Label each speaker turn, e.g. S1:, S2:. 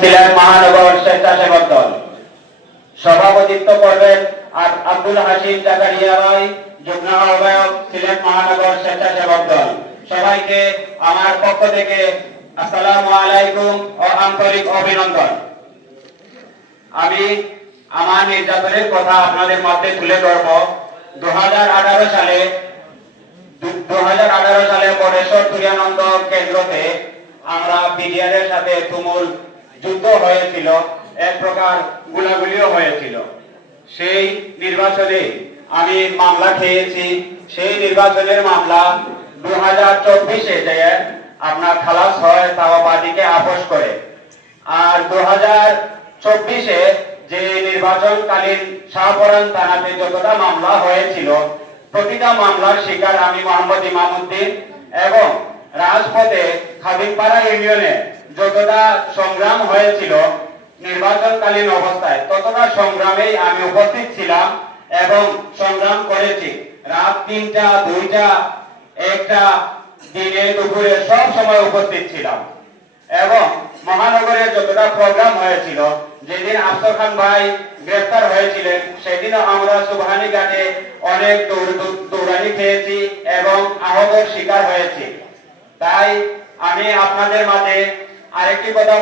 S1: সিলেট মহানগর স্বেচ্ছাসেবক দল। সভাপতিত্ব করবেন আব্দুল হাসিম জাকারিয়া ভাই যুগ্ম আহ্বায়ক সিলেট মহানগর স্বেচ্ছাসেবক দল। সবাইকে আমার পক্ষ থেকে আসসালামু আলাইকুম ও আন্তরিক অভিনন্দন। আমি আমার নির্যাতনের কথা আপনাদের মধ্যে তুলে ধরব। দু হাজার আঠারো সালে, দু হাজার আঠারো সালে পরেশ্বর তুরানন্দ কেন্দ্রতে আমরা বিডিআরের সাথে তুমুল যুদ্ধ হয়েছিল, এক প্রকার গুলাগুলিও হয়েছিল। সেই নির্বাচনে আমি মামলা খেয়েছি। সেই নির্বাচনের মামলা দু হাজার চব্বিশে যে আপনার খালাস হয় তাও বাদীকে আপোষ করে। আর দু হাজার চব্বিশে যে নির্বাচনকালীন শাহপরান থানাতে যতটা মামলা হয়েছিল, প্রতিটা মামলার শিকার আমি মোহাম্মদ ইমামউদ্দিন এবং রাজপথে খাদিমপাড়া ইউনিয়নে যতটা সংগ্রাম হয়েছিল নির্বাচনকালীন অবস্থায়, ততটা সংগ্রামেই আমি উপস্থিত ছিলাম এবং সংগ্রাম করেছি। রাত তিনটা, দুইটা, একটা, দিনে, দুপুরে সব সময় উপস্থিত ছিলাম। এবং মহানগরের যতটা প্রোগ্রাম হয়েছিল, যেদিন আফসর খান ভাই গ্রেফতার হয়েছিলেন, সেদিনও আমরা সুবহানি ঘাটে অনেক দৌড়- দৌড়- দৌড়ানি খেয়েছি এবং আহতের শিকার হয়েছি। তাই আমি আপনাদের মাঝে आईआईटी बना